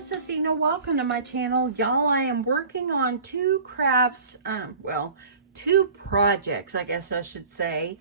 it's Sistina. Welcome to my channel. Y'all, I am working on two crafts, two projects, I guess I should say,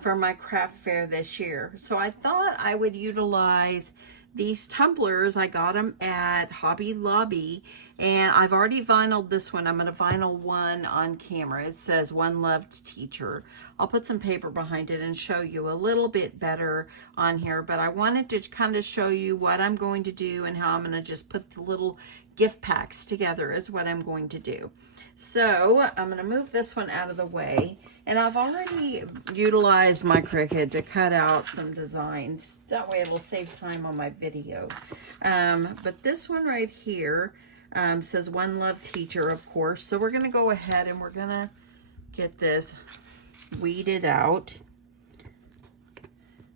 for my craft fair this year. So I thought I would utilize these tumblers. I got them at Hobby Lobby, and I've already vinyled this one. I'm going to vinyl one on camera. It says "One Loved Teacher." I'll put some paper behind it and show you a little bit better on here, but I wanted to kind of show you what I'm going to do and how I'm going to just put the little gift packs together is what I'm going to do. So I'm going to move this one out of the way, and I've already utilized my Cricut to cut out some designs. That way it'll save time on my video. But this one right here says "One Love Teacher," of course. So we're going to go ahead and we're going to get this weeded out.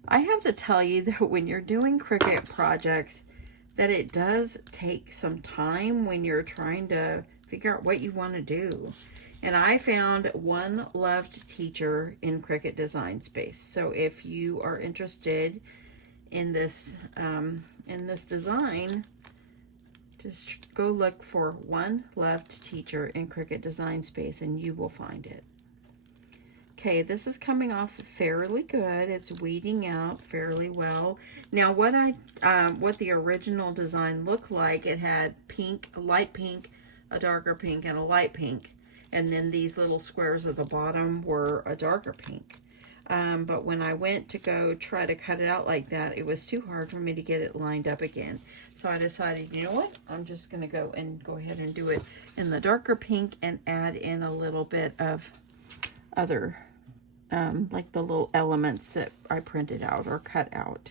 I have to tell you that when you're doing Cricut projects, that it does take some time when you're trying to figure out what you want to do. And I found One Loved Teacher in Cricut Design Space. So if you are interested in this design, just go look for One Loved Teacher in Cricut Design Space and you will find it. Okay, this is coming off fairly good. It's weeding out fairly well. Now, what the original design looked like, it had pink, a light pink, a darker pink, and a light pink. And then these little squares at the bottom were a darker pink. But when I went to go try to cut it out like that, it was too hard for me to get it lined up again. So I decided, you know what? I'm just going to go ahead and do it in the darker pink and add in a little bit of other like the little elements that I printed out or cut out.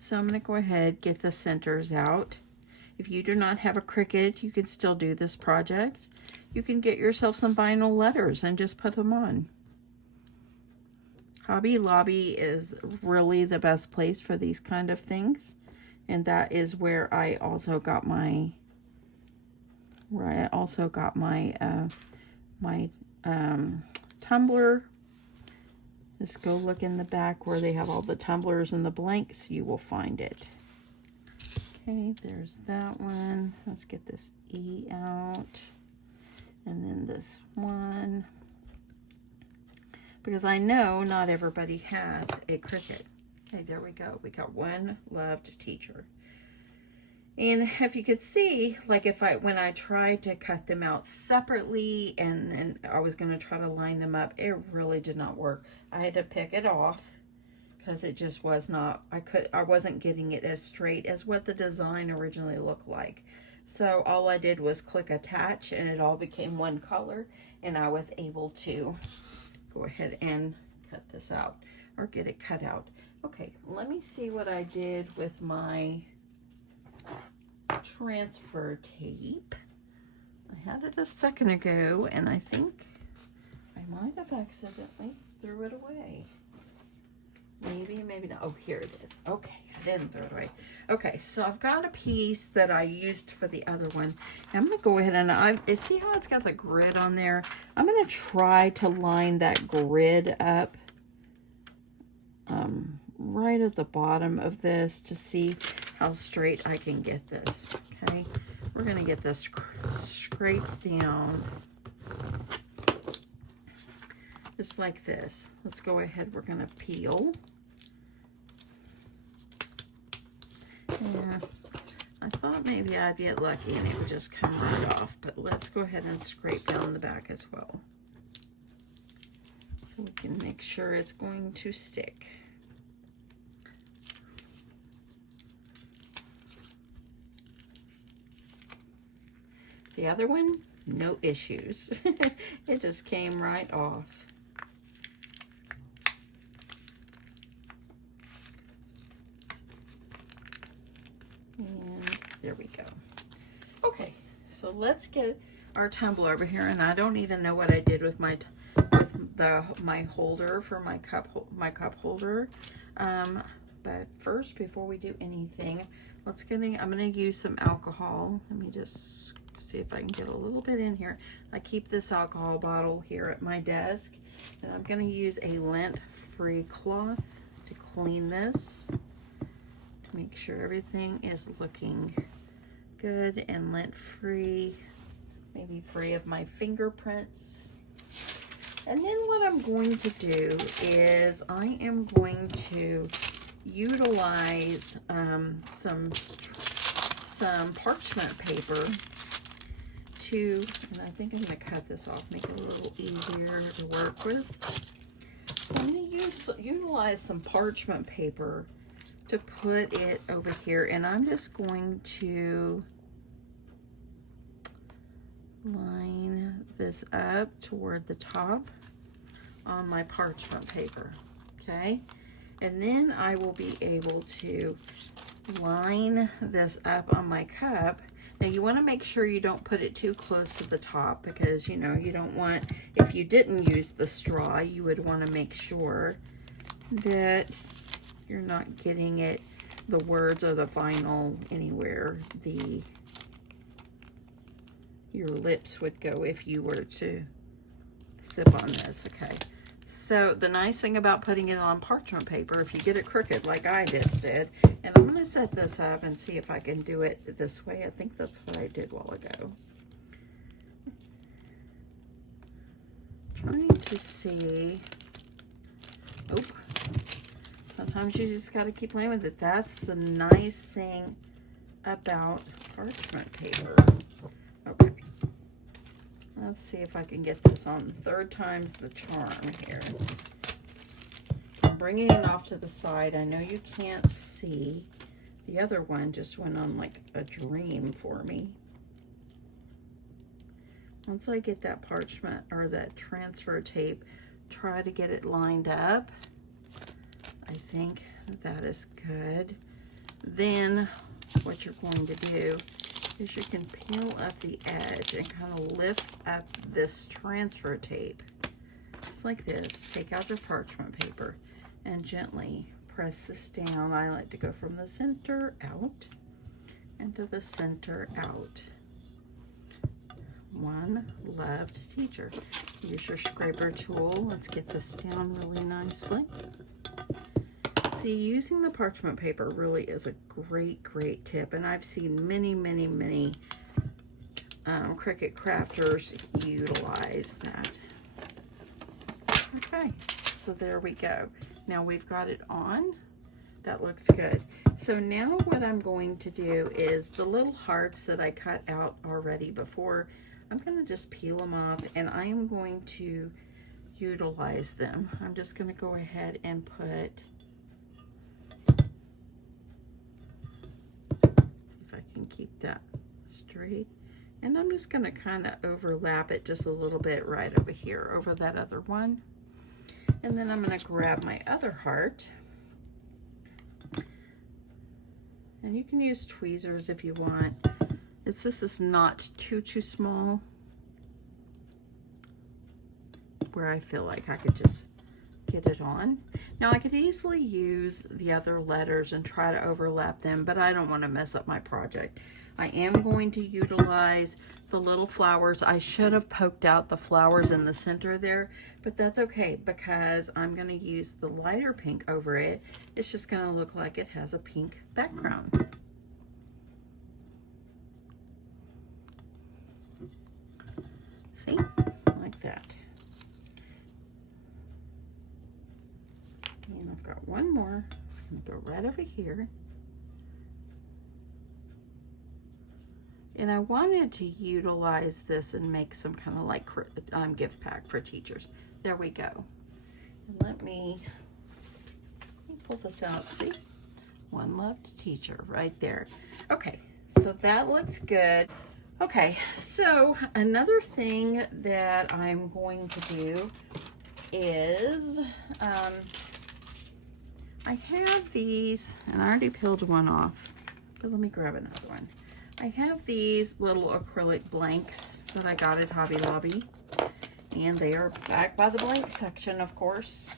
So I'm going to go ahead, get the centers out. If you do not have a Cricut, you can still do this project. You can get yourself some vinyl letters and just put them on. Hobby Lobby is really the best place for these kind of things. And that is where I also got my, tumbler. Just go look in the back where they have all the tumblers and the blanks. You will find it. Okay, there's that one. Let's get this E out. And then this one. Because I know not everybody has a Cricut. Okay, there we go. We got One Loved Teacher. And if you could see, like when I tried to cut them out separately and I was going to try to line them up, it really did not work. I had to pick it off because it just was not, I wasn't getting it as straight as what the design originally looked like. So all I did was click attach and it all became one color, and I was able to go ahead and cut this out or get it cut out. Okay, let me see what I did with my transfer tape. I had it a second ago and I think I might have accidentally threw it away. Maybe, maybe not. Oh, here it is. Okay, I didn't throw it away. Okay, so I've got a piece that I used for the other one. I'm going to go ahead and see how it's got the grid on there. I'm going to try to line that grid up right at the bottom of this to see how straight I can get this. Okay, we're going to get this scraped down just like this. Let's go ahead. We're going to peel. Yeah, I thought maybe I'd get lucky and it would just come right off, but let's go ahead and scrape down the back as well so we can make sure it's going to stick. The other one, no issues. It just came right off. And there we go. Okay, so let's get our tumbler over here, and I don't even know what I did with my holder for my cup holder. But first, before we do anything, I'm gonna use some alcohol. Let me just see if I can get a little bit in here. I keep this alcohol bottle here at my desk, and I'm going to use a lint-free cloth to clean this to make sure everything is looking good and lint free, maybe free of my fingerprints. And then what I'm going to do is I am going to utilize some parchment paper to, and I think I'm going to cut this off, make it a little easier to work with. So I'm going to utilize some parchment paper to put it over here, and I'm just going to line this up toward the top on my parchment paper, okay? And then I will be able to line this up on my cup. Now you want to make sure you don't put it too close to the top, because you know, you don't want, if you didn't use the straw, you would want to make sure that you're not getting it, the words or the vinyl anywhere your lips would go if you were to sip on this. Okay, so the nice thing about putting it on parchment paper, if you get it crooked like I just did, and I'm going to set this up and see if I can do it this way. I think that's what I did a while ago. Trying to see. Oh, sometimes you just got to keep playing with it. That's the nice thing about parchment paper. Okay, let's see if I can get this on. Third time's the charm here. I'm bringing it off to the side. I know you can't see. The other one just went on like a dream for me. Once I get that parchment or that transfer tape, try to get it lined up. I think that is good. Then what you're going to do is you can peel up the edge and kind of lift up this transfer tape, just like this. Take out your parchment paper and gently press this down. I like to go from the center out and to the center out. One loved teacher. Use your scraper tool. Let's get this down really nicely. See, using the parchment paper really is a great tip, and I've seen many Cricut crafters utilize that. Okay, so there we go. Now we've got it on. That looks good. So now what I'm going to do is the little hearts that I cut out already before, I'm going to just peel them off, and I am going to utilize them. I'm just going to go ahead and put, if I can keep that straight, and I'm just going to kind of overlap it just a little bit right over here over that other one. And then I'm going to grab my other heart, and you can use tweezers if you want. This is not too small, where I feel like I could just get it on. Now I could easily use the other letters and try to overlap them, but I don't want to mess up my project. I am going to utilize the little flowers. I should have poked out the flowers in the center there, but that's okay because I'm going to use the lighter pink over it. It's just going to look like it has a pink background. See? Like that. And I've got one more. It's going to go right over here. And I wanted to utilize this and make some kind of like gift pack for teachers. There we go. And let me pull this out. See? One loved teacher right there. Okay, so that looks good. Okay, so another thing that I'm going to do is I have these, and I already peeled one off, but let me grab another one. I have these little acrylic blanks that I got at Hobby Lobby, and they are back by the blank section, of course.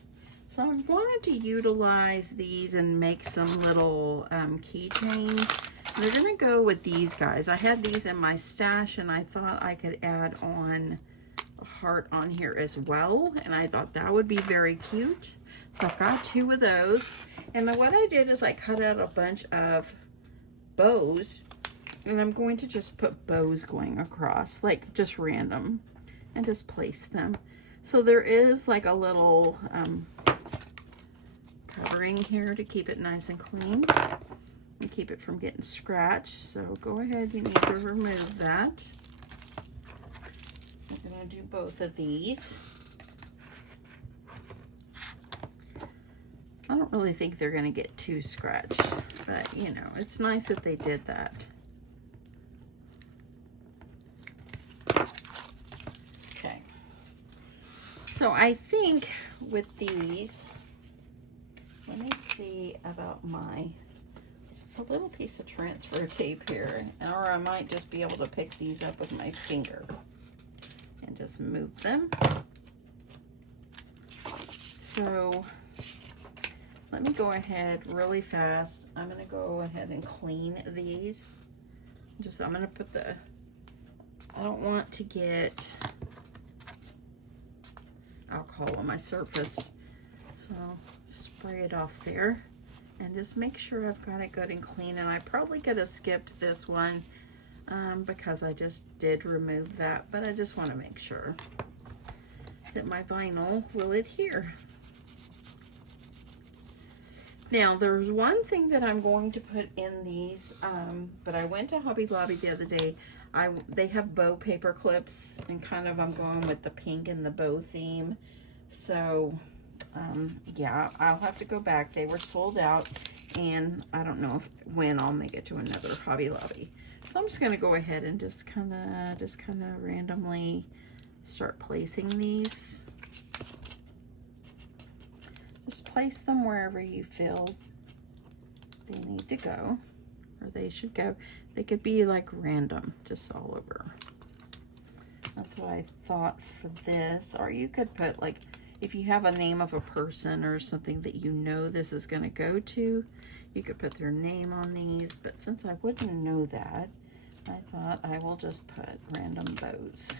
So I wanted to utilize these and make some little keychains. They're gonna go with these guys. I had these in my stash, and I thought I could add on a heart on here as well, and I thought that would be very cute. So I've got two of those, and then what I did is I cut out a bunch of bows And I'm going to just put bows going across, like just random, and just place them. So there is like a little covering here to keep it nice and clean and keep it from getting scratched. So go ahead, you need to remove that. I'm going to do both of these. I don't really think they're going to get too scratched, but you know, it's nice that they did that. Okay. So I think with these, let me see about a little piece of transfer tape here, or I might just be able to pick these up with my finger and just move them. So let me go ahead really fast. I'm going to go ahead and clean these. I'm going to put I don't want to get alcohol on my surface. So spray it off there and just make sure I've got it good and clean. And I probably could have skipped this one because I just did remove that, but I just want to make sure that my vinyl will adhere. Now, there's one thing that I'm going to put in these, but I went to Hobby Lobby the other day. They have bow paper clips, and kind of I'm going with the pink and the bow theme. So, yeah, I'll have to go back. They were sold out, and I don't know when I'll make it to another Hobby Lobby. So I'm just going to go ahead and just kind of randomly start placing these. Just place them wherever you feel they need to go, or they should go. They could be like random, just all over. That's what I thought for this. Or you could put, like, if you have a name of a person or something that you know this is going to go to, you could put their name on these. But since I wouldn't know that, I thought I will just put random bows.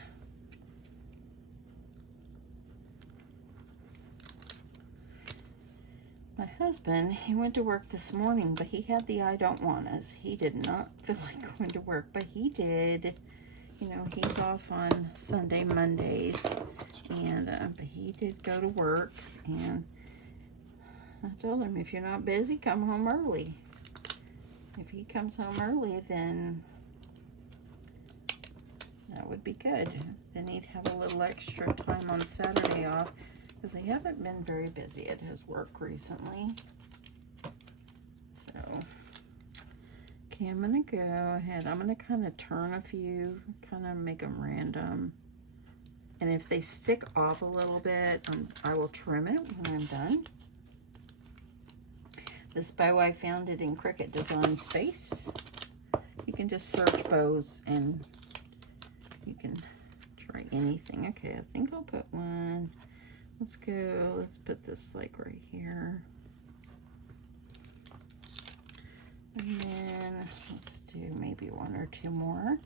My husband, he went to work this morning, but he had the I don't want us. He did not feel like going to work, but he did. You know, he's off on Sunday, Mondays, and but he did go to work, and I told him, if you're not busy, come home early. If he comes home early, then that would be good. Then he'd have a little extra time on Saturday off, because they haven't been very busy at his work recently. So, okay, I'm going to go ahead. I'm going to kind of turn a few, kind of make them random. And if they stick off a little bit, I will trim it when I'm done. This bow, I found it in Cricut Design Space. You can just search bows and you can try anything. Okay, I think I'll put one. Let's put this like right here. And then let's do maybe one or two more.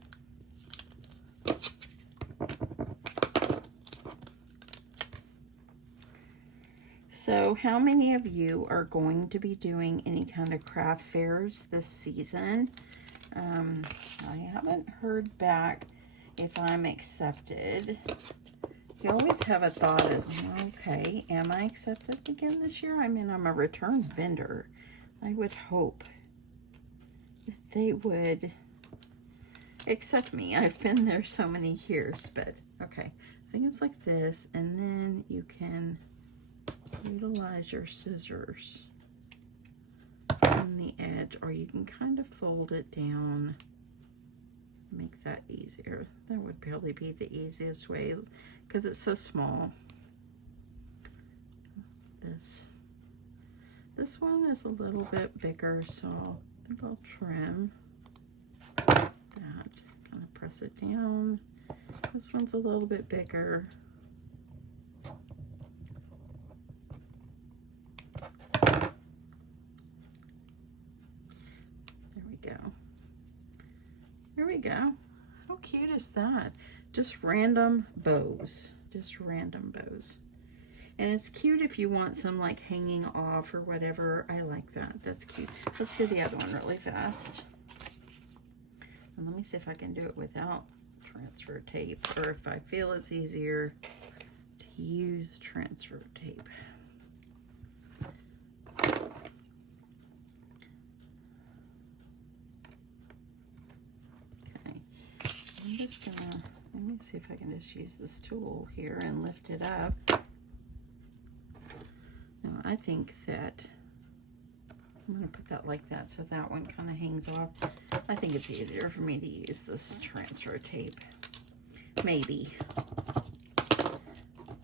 So how many of you are going to be doing any kind of craft fairs this season? I haven't heard back if I'm accepted. You always have a thought as, okay, am I accepted again this year? I mean, I'm a return vendor. I would hope that they would accept me. I've been there so many years, but okay. I think it's like this, and then you can utilize your scissors on the edge, or you can kind of fold it down. Make that easier. That would probably be the easiest way because it's so small. This one is a little bit bigger, so I think I'll trim that. Kind of press it down. This one's a little bit bigger. There we go. There we go. How cute is that? Just random bows. Just random bows. And it's cute if you want some like hanging off or whatever. I like that. That's cute. Let's do the other one really fast. And let me see if I can do it without transfer tape, or if I feel it's easier to use transfer tape. Okay, I'm just gonna, let me see if I can just use this tool here and lift it up. Now I think that I'm going to put that like that so that one kind of hangs off. I think it's easier for me to use this transfer tape. Maybe.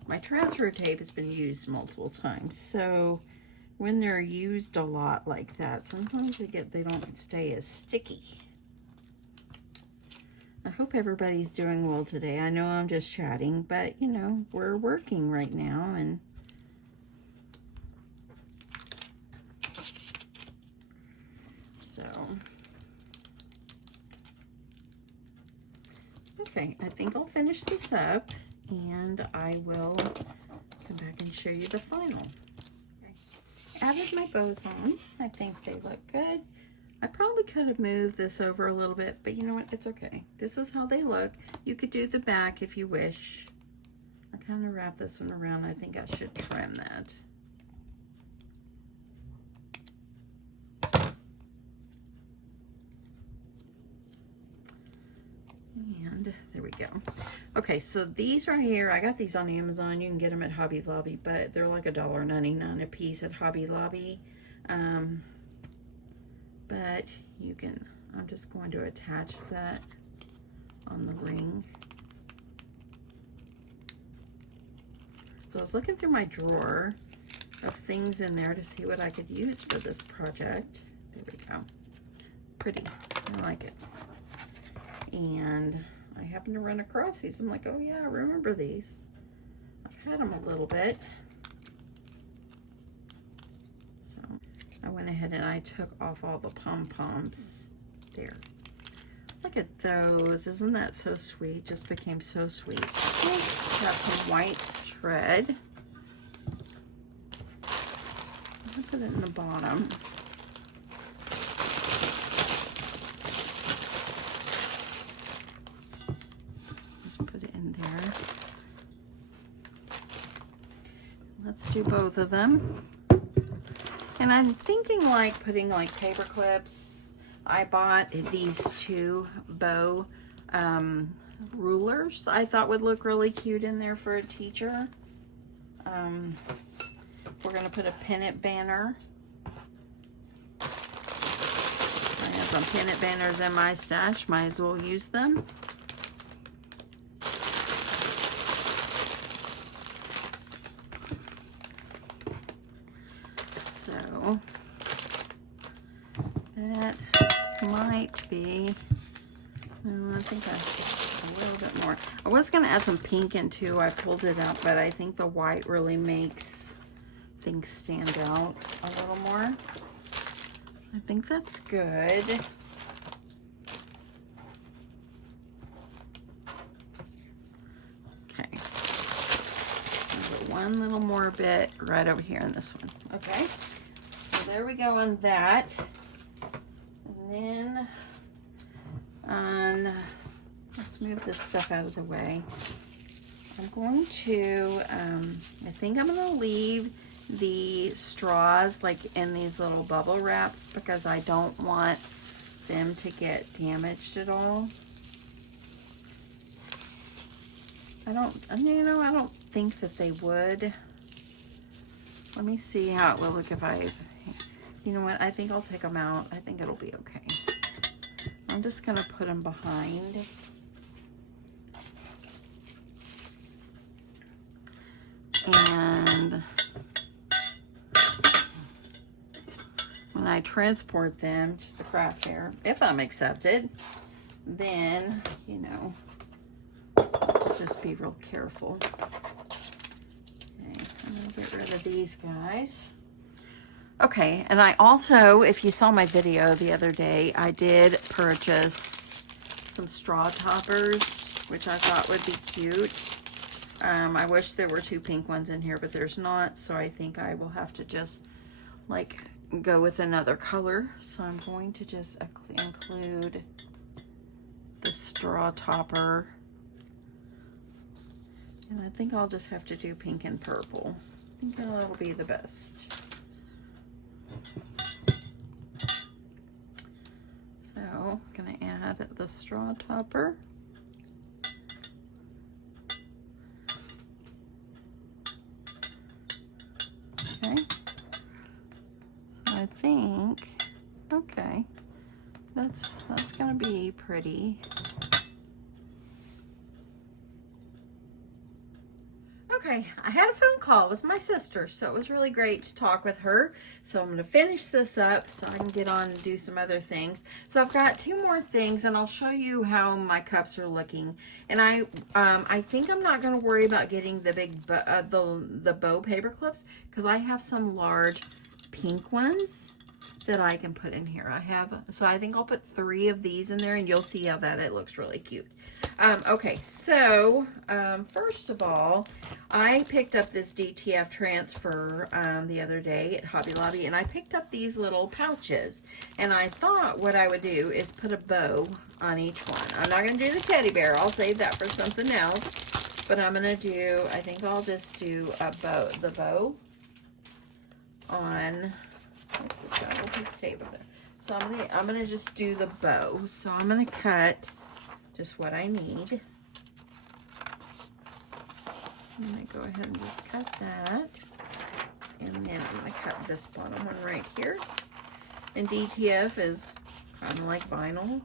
My transfer tape has been used multiple times, so when they're used a lot like that, sometimes they don't stay as sticky. I hope everybody's doing well today. I know I'm just chatting, but you know, we're working right now, and okay, I think I'll finish this up and I will come back and show you the final. Okay. Added my bows on. I think they look good. I probably could have moved this over a little bit, but you know what? It's okay. This is how they look. You could do the back if you wish. I kind of wrap this one around. I think I should trim that. And there we go. Okay, so these right here, I got these on Amazon. You can get them at Hobby Lobby, but they're like $1.99 a piece at Hobby Lobby. But you can, I'm just going to attach that on the ring. So I was looking through my drawer of things in there to see what I could use for this project. There we go. Pretty, I like it. And I happened to run across these. I'm like, oh yeah, I remember these. I've had them a little bit. So I went ahead and I took off all the pom-poms there. Look at those. Isn't that so sweet? Just became so sweet. Got some white thread. I'm gonna put it in the bottom. Let's do both of them. And I'm thinking like putting like paper clips. I bought these two bow rulers I thought would look really cute in there for a teacher. We're going to put a pennant banner. I have some pennant banners in my stash. Might as well use them. So that might be, I think a little bit more. I was going to add some pink in too. I pulled it out, but I think the white really makes things stand out a little more. I think that's good. Okay. One little more bit right over here in this one. Okay. So there we go on that. And then let's move this stuff out of the way. I'm going to, I think I'm going to leave the straws like in these little bubble wraps because I don't want them to get damaged at all. I don't think that they would. Let me see how it will look if I, you know what, I think I'll take them out. I think it'll be okay. I'm just going to put them behind. And when I transport them to the craft fair, if I'm accepted, then, you know, just be real careful. Okay, I'm gonna get rid of these guys. Okay, and I also, if you saw my video the other day, I did purchase some straw toppers, which I thought would be cute. I wish there were two pink ones in here, but there's not, so I think I will have to just like go with another color. So I'm going to just include straw topper. And I think I'll just have to do pink and purple. I think that'll be the best. So, gonna add the straw topper. Okay. So I think, okay, that's gonna be pretty. Okay, I had a phone call with my sister, so it was really great to talk with her. So I'm going to finish this up so I can get on and do some other things. So I've got 2 more things, and I'll show you how my cups are looking. And I think I'm not going to worry about getting the big the bow paper clips, because I have some large pink ones that I can put in here. So I think I'll put 3 of these in there, and you'll see how it looks really cute. Okay, so first of all, I picked up this DTF transfer the other day at Hobby Lobby, and I picked up these little pouches, and I thought what I would do is put a bow on each one. I'm not going to do the teddy bear. I'll save that for something else, but I'm going to do, I think I'll just do the bow on, what's this out of this table there. So I'm gonna just do the bow. So I'm gonna cut just what I need. I'm gonna go ahead and just cut that. And then I'm gonna cut this bottom one right here. And DTF is kind of like vinyl.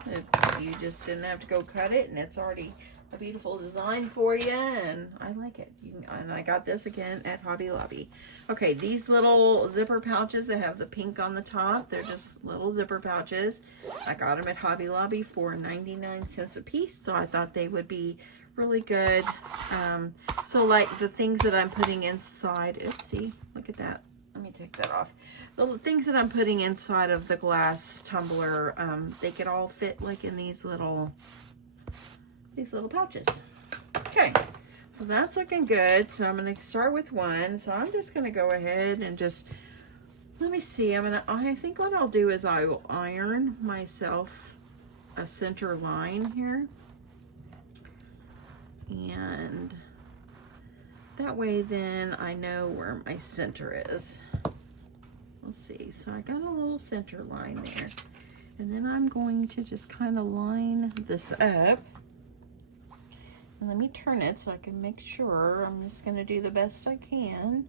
You just didn't have to go cut it, and it's already a beautiful design for you, and I like it. And I got this again at Hobby Lobby. Okay, these little zipper pouches that have the pink on the top, they're just little zipper pouches. I got them at Hobby Lobby for 99 cents a piece, so I thought they would be really good. So like the things that I'm putting inside, oopsie, look at that. Let me take that off. The things that I'm putting inside of the glass tumbler, they could all fit like in these little pouches. Okay, so that's looking good. So I'm going to start with one. So I'm just going to go ahead and just, let me see. I think what I'll do is I will iron myself a center line here. And that way then I know where my center is. Let's see. So I got a little center line there. And then I'm going to just kind of line this up. And let me turn it so I can make sure. I'm just going to do the best I can.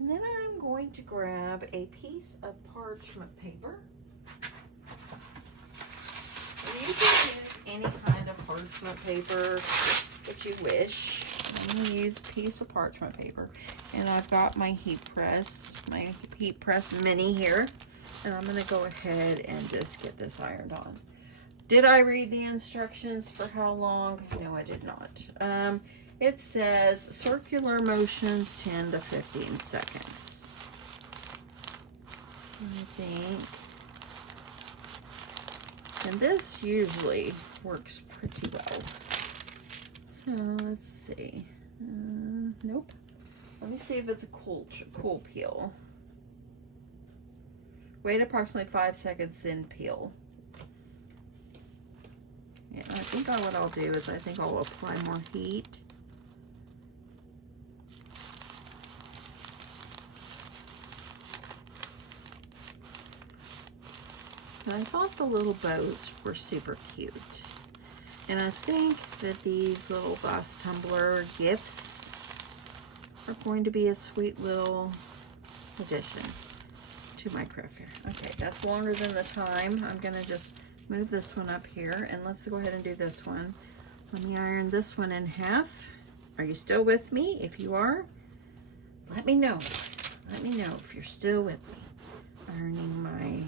And then I'm going to grab a piece of parchment paper. And you can use any kind of parchment paper that you wish. I'm going to use a piece of parchment paper. And I've got my heat press mini here. And I'm going to go ahead and just get this ironed on. Did I read the instructions for how long? No, I did not. It says circular motions 10 to 15 seconds. I think. And this usually works pretty well. So let's see. Nope. Let me see if it's a cool peel. Wait approximately 5 seconds, then peel. Yeah, I think what I'll do is I think I'll apply more heat. But I thought the little bows were super cute. And I think that these little glass tumbler gifts are going to be a sweet little addition to my craft fair. Okay, that's longer than the time. I'm gonna just move this one up here, and let's go ahead and do this one. Let me iron this one in half. Are you still with me? If you are, let me know. Let me know if you're still with me. Ironing my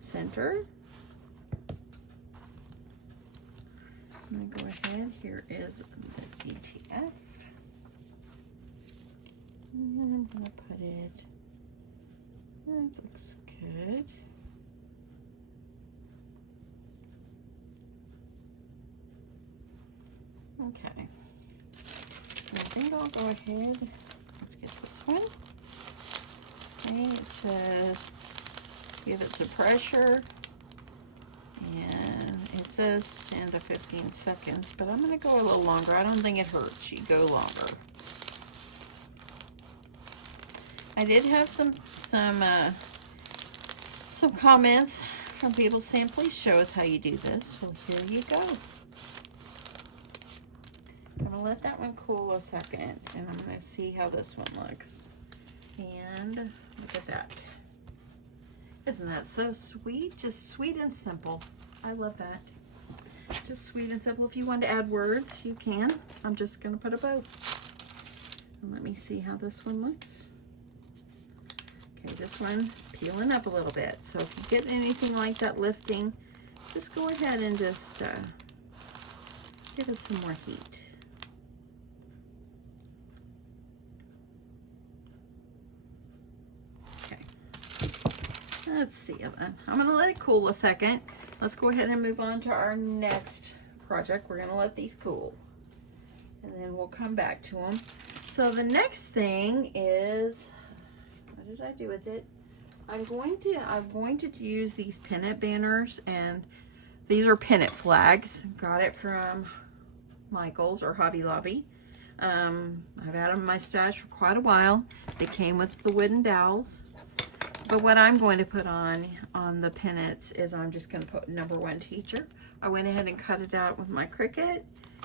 center. I'm gonna go ahead. Here is the DTF. And I'm gonna put it, that looks good. Okay, I think I'll go ahead, let's get this one. Okay, it says give it some pressure, and it it says 10 to 15 seconds, but I'm going to go a little longer. I don't think it hurts. You go longer. I did have some comments from people saying, please show us how you do this. Well, here you go. I'm going to let that one cool a second, and I'm going to see how this one looks. And look at that. Isn't that so sweet? Just sweet and simple. I love that. Just sweet and simple. If you want to add words, you can. I'm just going to put a bow. And let me see how this one looks. Okay, this one's peeling up a little bit. So if you get anything like that lifting, just go ahead and just give it some more heat. Okay. Let's see. I'm going to let it cool a second. Let's go ahead and move on to our next project. We're going to let these cool, and then we'll come back to them. So the next thing is, what did I do with it? I'm going to use these pennant banners, and these are pennant flags. Got it from Michael's or Hobby Lobby. I've had them in my stash for quite a while. They came with the wooden dowels. But what I'm going to put on the pennants is I'm just going to put number 1 teacher. I went ahead and cut it out with my Cricut,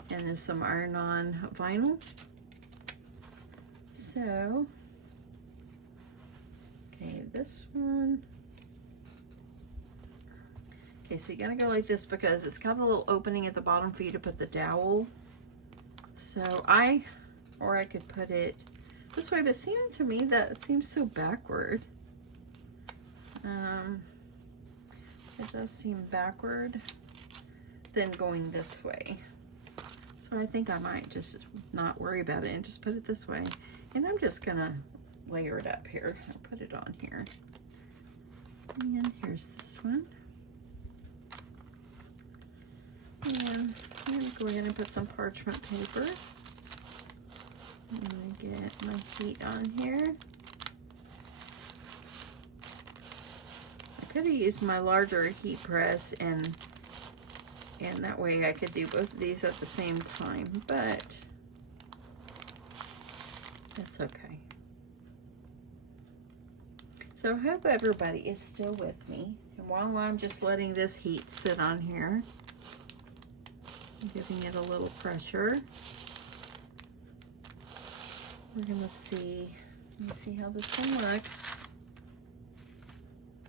and there's some iron-on vinyl. So, okay, this one. Okay, so you're going to go like this because it's got a little opening at the bottom for you to put the dowel. So or I could put it this way, but it seems to me that it seems so backward. It does seem backward than going this way. So I think I might just not worry about it and just put it this way. And I'm just gonna layer it up here. I'll put it on here. And here's this one. And I'm gonna go ahead and put some parchment paper. I'm gonna get my heat on here. Could have used my larger heat press, and that way I could do both of these at the same time, but that's okay. So I hope everybody is still with me. And while I'm just letting this heat sit on here, I'm giving it a little pressure. We're gonna see, let me see how this one looks.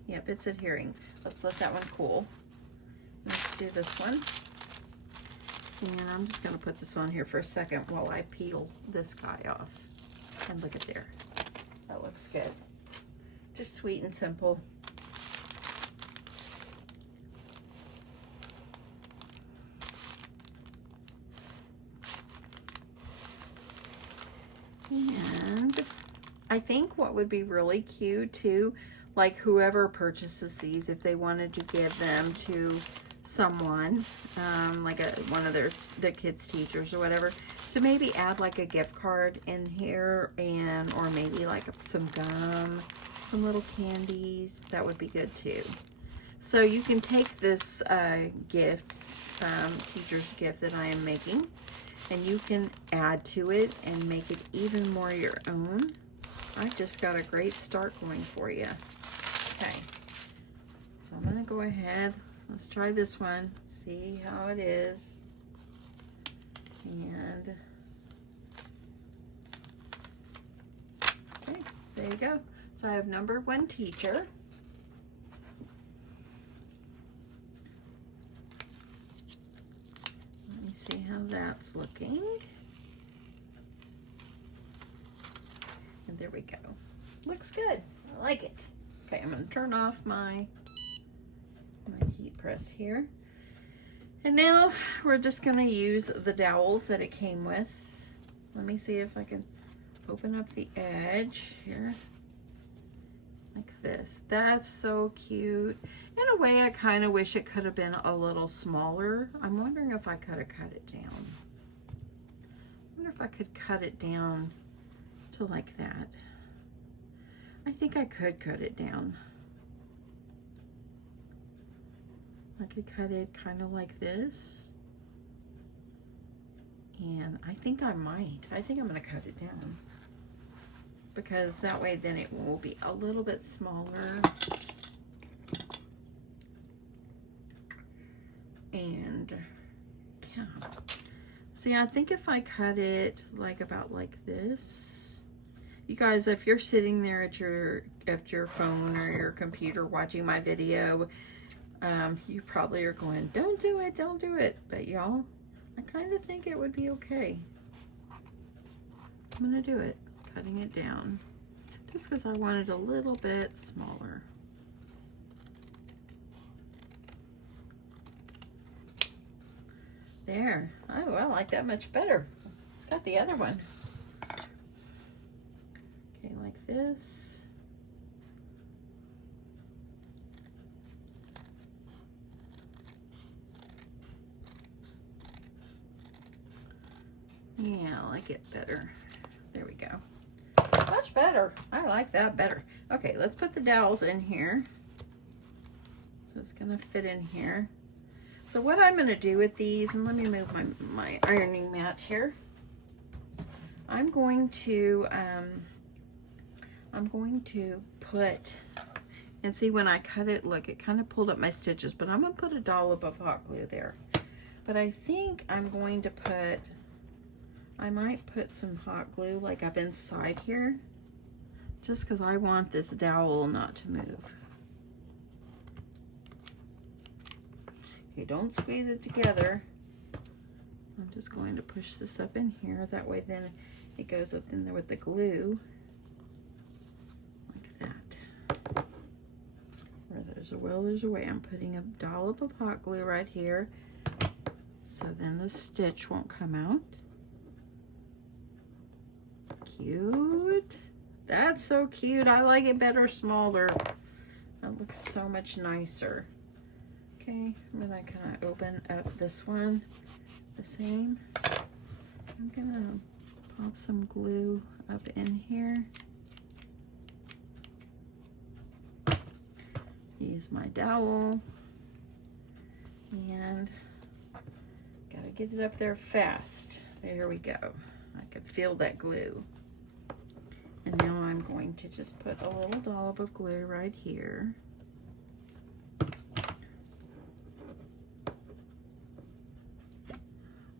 Yep, it's adhering. Let's let that one cool. Let's do this one. And I'm just gonna put this on here for a second while I peel this guy off. And look at there. That looks good. Just sweet and simple. And I think what would be really cute too, like whoever purchases these, if they wanted to give them to someone, like one of their kids' teachers or whatever, to maybe add like a gift card in here, and or maybe like some gum, some little candies, that would be good too. So you can take this gift, teacher's gift that I am making, and you can add to it and make it even more your own. I've just got a great start going for you. Okay, so I'm gonna go ahead, let's try this one, see how it is. And okay, there you go. So I have number 1 teacher. Let me see how that's looking. And there we go. Looks good. I like it. Okay, I'm going to turn off my heat press here. And now we're just going to use the dowels that it came with. Let me see if I can open up the edge here. Like this. That's so cute. In a way, I kind of wish it could have been a little smaller. I'm wondering if I could have cut it down. I wonder if I could cut it down to like that. I think I could cut it down. I could cut it kind of like this. And I think I might. I think I'm going to cut it down. Because that way then it will be a little bit smaller. And yeah. See, I think if I cut it like about like this, you guys, if you're sitting there at your phone or your computer watching my video, you probably are going, don't do it, don't do it. But y'all, I kind of think it would be okay. I'm gonna do it, cutting it down, just because I want it a little bit smaller. There. Oh, I like that much better. It's got the other one. Okay, like this. Yeah, I like it better. There we go. Much better. I like that better. Okay, let's put the dowels in here. So it's gonna fit in here. So what I'm going to do with these, and let me move my ironing mat here. I'm going to put, and see when I cut it, look, it kind of pulled up my stitches, but I'm going to put a dollop of hot glue there. But I think I'm going to put, I might put some hot glue like up inside here, just because I want this dowel not to move. Okay, don't squeeze it together. I'm just going to push this up in here. That way then it goes up in there with the glue. Like that. Where there's a will, there's a way. I'm putting a dollop of hot glue right here. So then the stitch won't come out. Cute. That's so cute. I like it better smaller. That looks so much nicer. Okay, I'm gonna kind of open up this one the same. I'm gonna pop some glue up in here. Use my dowel and gotta get it up there fast. There we go. I could feel that glue. And now I'm going to just put a little dollop of glue right here.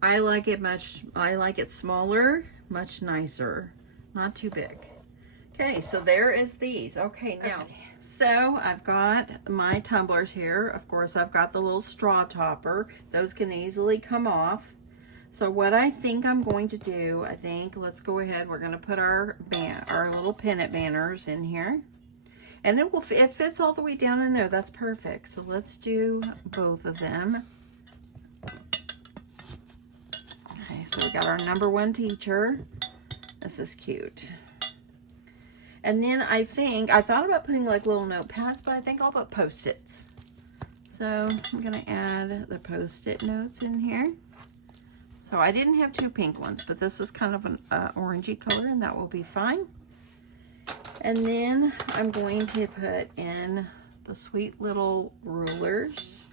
I like it smaller, much nicer, not too big. Okay, so there is these. Okay, now, so I've got my tumblers here. Of course, I've got the little straw topper. Those can easily come off. So what I think I'm going to do, let's go ahead. We're going to put our little pennant banners in here. And it fits all the way down in there. That's perfect. So let's do both of them. Okay, so we got our #1 teacher. This is cute. And then I thought about putting like little notepads, but I think I'll put Post-its. So I'm gonna add the Post-it notes in here. So I didn't have 2 pink ones, but this is kind of an orangey color, and that will be fine. And then I'm going to put in the sweet little rulers,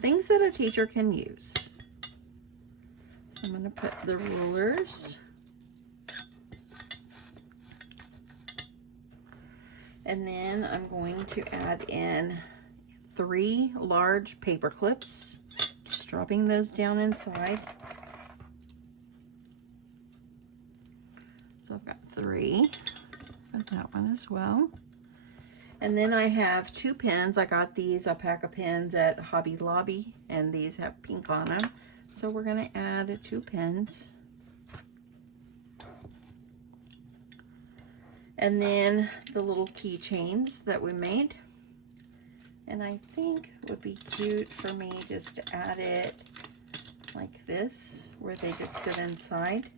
things that a teacher can use. So I'm going to put the rulers. And then I'm going to add in 3 large paper clips, just dropping those down inside. So I've got 3 of that one as well. And then I have 2 pens. I got these, a pack of pens at Hobby Lobby, and these have pink on them. So we're going to add 2 pens. And then the little keychains that we made. And I think it would be cute for me just to add it like this, where they just sit inside.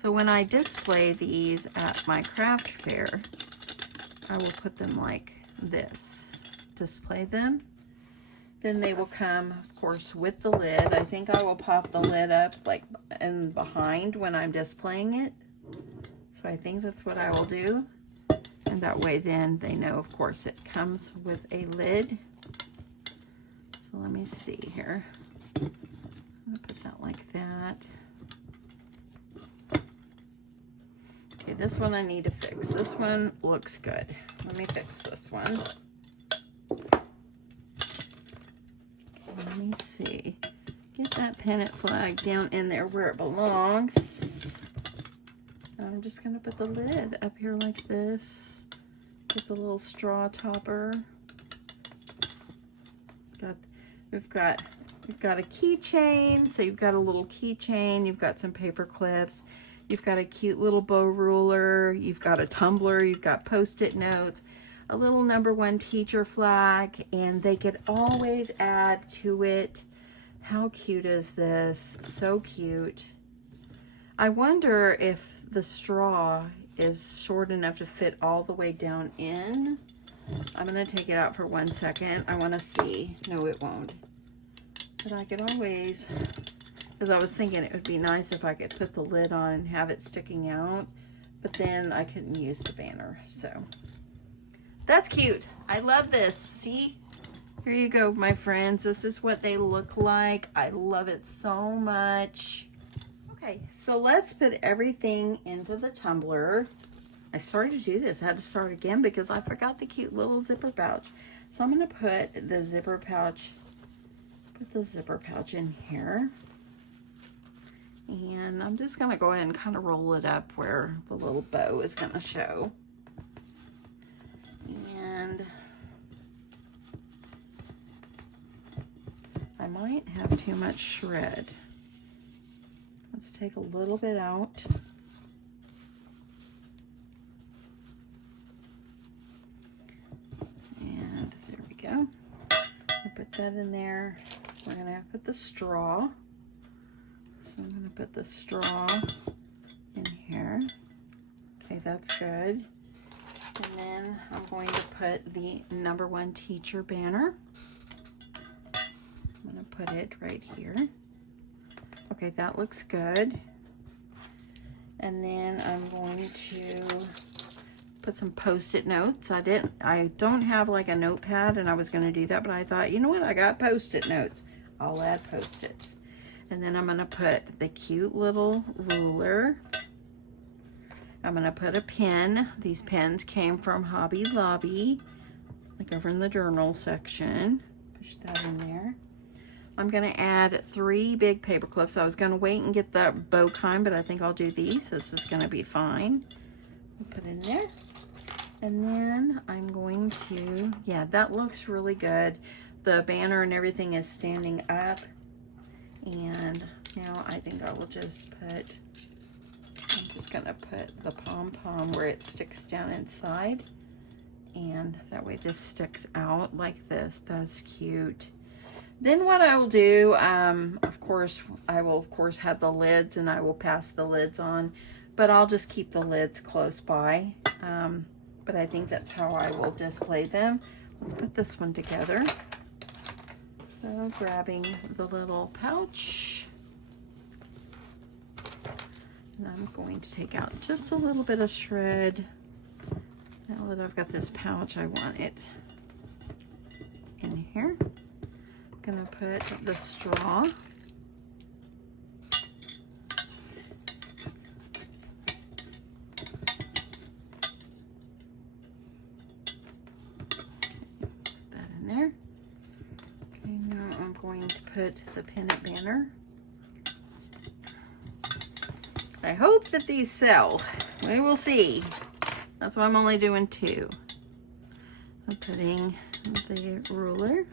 So when I display these at my craft fair, I will put them like this, display them. Then they will come, of course, with the lid. I think I will pop the lid up like in behind when I'm displaying it. So I think that's what I will do. And that way then they know, of course, it comes with a lid. So let me see here. I'm gonna put that like that. Okay, this one I need to fix. This one looks good. Let me fix this one. Let me see. Get that pennant flag down in there where it belongs. I'm just going to put the lid up here like this with the little straw topper. We've got a keychain. So you've got a little keychain. You've got some paper clips. You've got a cute little bow ruler. You've got a tumbler. You've got Post-it notes. A little #1 teacher flag. And they could always add to it. How cute is this? So cute. I wonder if the straw is short enough to fit all the way down in. I'm going to take it out for 1 second. I want to see. No, it won't. But I could always, because I was thinking it would be nice if I could put the lid on and have it sticking out, but then I couldn't use the banner. So that's cute. I love this. See? Here you go, my friends. This is what they look like. I love it so much. Okay, so let's put everything into the tumbler. I started to do this. I had to start again because I forgot the cute little zipper pouch. So I'm going to put the zipper pouch in here. And I'm just going to go ahead and kind of roll it up where the little bow is going to show. And I might have too much shred. Let's take a little bit out. And there we go. I'll put that in there. We're going to put the straw. So I'm going to put the straw in here. Okay, that's good. And then I'm going to put the #1 teacher banner. I'm going to put it right here. Okay, that looks good. And then I'm going to put some Post-it notes. I don't have like a notepad, and I was going to do that, but I thought, you know what? I got Post-it notes. I'll add Post-its. And then I'm going to put the cute little ruler. I'm going to put a pen. These pens came from Hobby Lobby, like over in the journal section. Push that in there. I'm going to add 3 big paper clips. I was going to wait and get the bow kind, but I think I'll do these. This is going to be fine. I'll put in there. And then I'm going to, yeah, that looks really good. The banner and everything is standing up. And now I think I will just put, I'm just going to put the pom-pom where it sticks down inside. And that way this sticks out like this. That's cute. Then what I will do, of course, I will have the lids, and I will pass the lids on, but I'll just keep the lids close by. But I think that's how I will display them. Let's put this one together. So grabbing the little pouch, and I'm going to take out just a little bit of shred. Now that I've got this pouch, I want it in here. Gonna put the straw. Put that in there. Okay, now I'm going to put the pennant banner. I hope that these sell. We will see. That's why I'm only doing 2. I'm putting the ruler.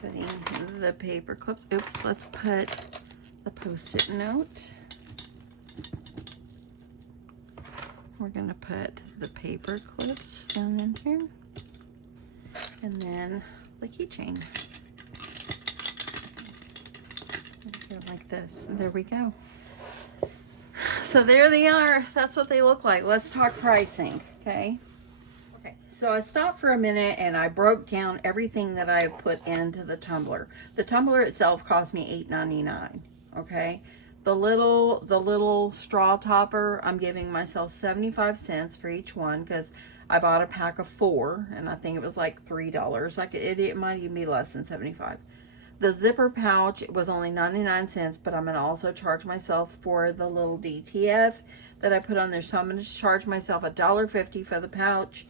Putting the paper clips. Oops, let's put the Post-it note. We're going to put the paper clips down in here. And then the keychain. Like this. There we go. So there they are. That's what they look like. Let's talk pricing, okay? Okay, so I stopped for a minute and I broke down everything that I put into the tumbler. The tumbler itself cost me $8.99, okay? The little straw topper, I'm giving myself 75 cents for each one because I bought a pack of 4, and I think it was like $3. Like it might even be less than 75. The zipper pouch was only 99 cents, but I'm going to also charge myself for the little DTF that I put on there. So I'm going to charge myself $1.50 for the pouch.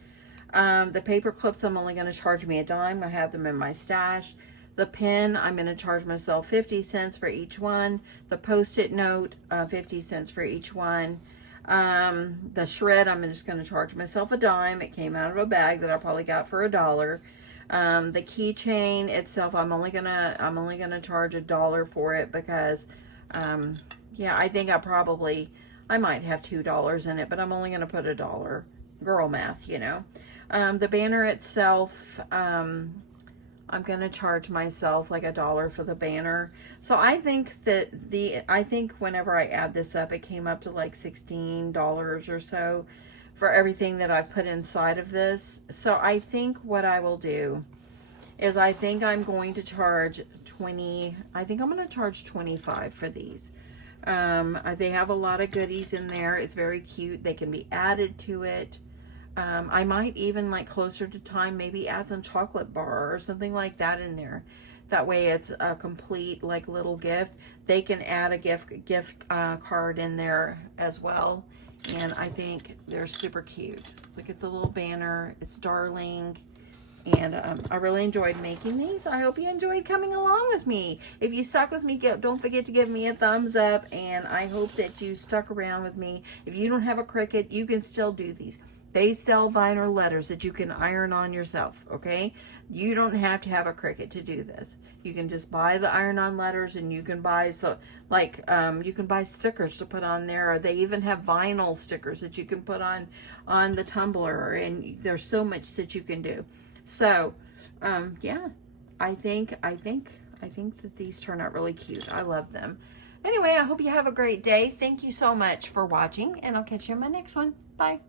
The paper clips, I'm only going to charge me a dime. I have them in my stash. The pen, I'm going to charge myself 50 cents for each one. The Post-it note, 50 cents for each one. The shred, I'm just going to charge myself a dime. It came out of a bag that I probably got for $1. The keychain itself, I'm only gonna charge $1 for it because, yeah, I think I might have $2 in it, but I'm only gonna put $1. Girl math, you know. The banner itself, I'm gonna charge myself like $1 for the banner. So I think that I think whenever I add this up, it came up to like $16 or so for everything that I've put inside of this. So I think what I will do is I think I'm going to charge 20. I think I'm going to charge 25 for these. They have a lot of goodies in there. It's very cute. They can be added to it. I might even, like, closer to time, maybe add some chocolate bar or something like that in there. That way it's a complete, like, little gift. They can add a gift card in there as well. And I think they're super cute. Look at the little banner. It's darling. And I really enjoyed making these. I hope you enjoyed coming along with me. If you stuck with me, don't forget to give me a thumbs up. And I hope that you stuck around with me. If you don't have a Cricut, you can still do these. They sell vinyl letters that you can iron on yourself, okay? You don't have to have a Cricut to do this. You can just buy the iron-on letters, and you can buy you can buy stickers to put on there, or they even have vinyl stickers that you can put on the tumbler, and there's so much that you can do. So, yeah, I think that these turn out really cute. I love them. Anyway, I hope you have a great day. Thank you so much for watching, and I'll catch you in my next one. Bye.